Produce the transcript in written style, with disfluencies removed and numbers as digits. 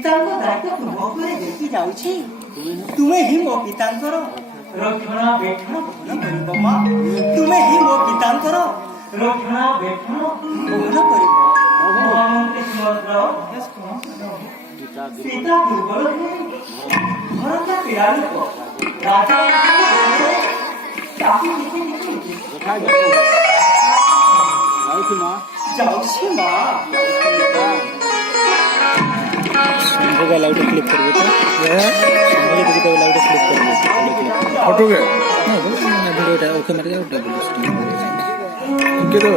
ପିତାଙ୍କ ଦାୟିତ୍ୱ ତୁମ ଉପରେ ଦେଖି ଯାଉଛି। ତୁମେ ହିଁ ମୋ ପିତାଙ୍କର ରକ୍ଷଣାବେକ୍ଷଣ ବହନ କରିବ ମା। ତୁମେ ହିଁ ମୋ ପିତାଙ୍କର ରକ୍ଷଣାବେକ୍ଷଣ ବହନ କରିବ। ମହାମନ୍ତ୍ରୀ ସୁମନ୍ତ୍ର ପିତା ଦୁର୍ବଳ ଭରତ ପୀଡ଼ାଳିତ ରାଜା ତାକୁ ଯାଉଛି ମା। संभव लाउड क्लिक करबे तो संभव देखि तो लाउड क्लिक करबे फोटो के ना वीडियोटा ओके मार जाओ डबल स्क्रीन के तो